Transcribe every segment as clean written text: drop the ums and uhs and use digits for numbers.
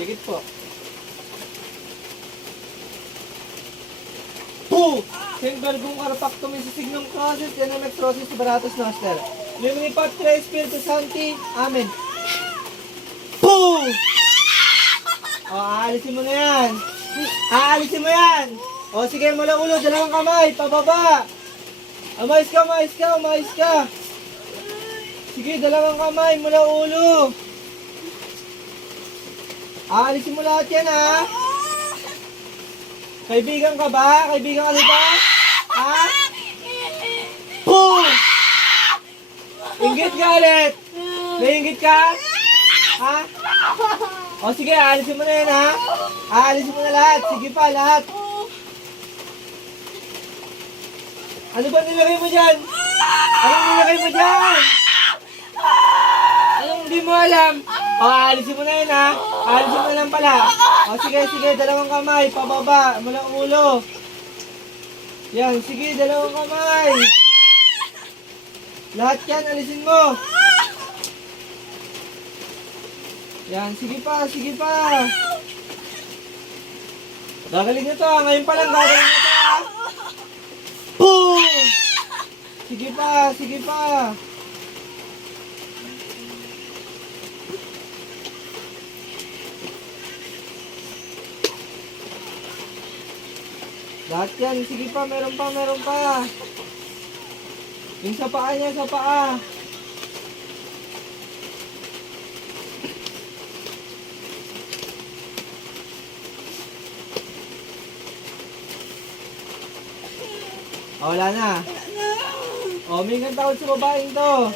Sikit po. Poo! Sembelgum carpactum signum crosses, enemex rossis, baratus noster. Limini patre spiritu santi. Amen. Poo! O, aalisin mo na yan. Aalisin mo yan. O, sige, mula ulo, dalawang kamay, pababa. Umayos ka, umayos ka, umayos ka. Sige, dalawang kamay, mula ulo. Aalisin mo lahat yan, ha? Kaibigan ka ba? Kaibigan ka ba? Ha? Boom! Inggit ka ulit. Nainggit ka? Ha? O sige, aalisin mo na yan, ha? Aalisin mo na lahat. Sige pa, lahat. Ano ba nilagay mo dyan? Anong nilagay mo dyan? Anong hindi mo alam? O, aalisin mo na yan, ha? Aalisin mo na lang pala. O, sige, sige, dalawang kamay, pababa, mula ulo. Yan, sige, dalawang kamay. Lahat yan, alisin mo. Yan, sige pa, sige pa. Gagaling na to, ha? Ngayon pa lang gagaling na to, ha? Boom! Sige pa, sige pa. Lahat yan, sige pa, meron pa, meron pa. Yung sa paa niya, sa paa. O, wala na. O, may kang takot sa babaeng to.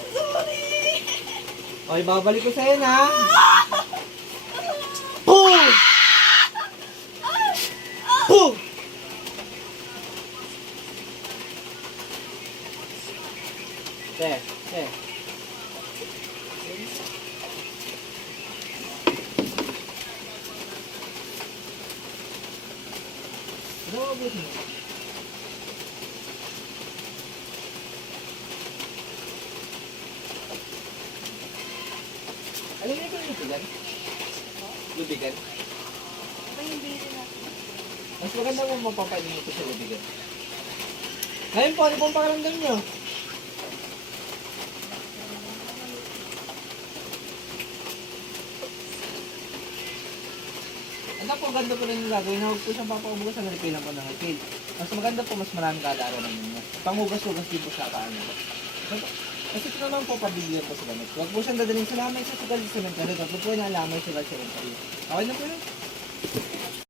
O, ibabalik ko sa'yo na. Boom! Boom! Te, te. Ano ba mo? Alam niyo ba yung lubigan? Lubigan? Mas maganda mo mapapainin ito sa lubigan. Ngayon po, ano pong pakaramdam niyo? Anak po, ganda po rin yung gagawin. Huwag po siyang papahugas ang refill po ng refill. Mas maganda po, mas maraming kada araw ng inyo. Panghugas-hugas din po sa kaano. Kasi ito naman po, pabigyan po sa gamit. Huwag po siyang dadalhin sa lamay sa sugal sa cemetery. Huwag po na lamay sa sugal sa cemetery. Okay na po yun.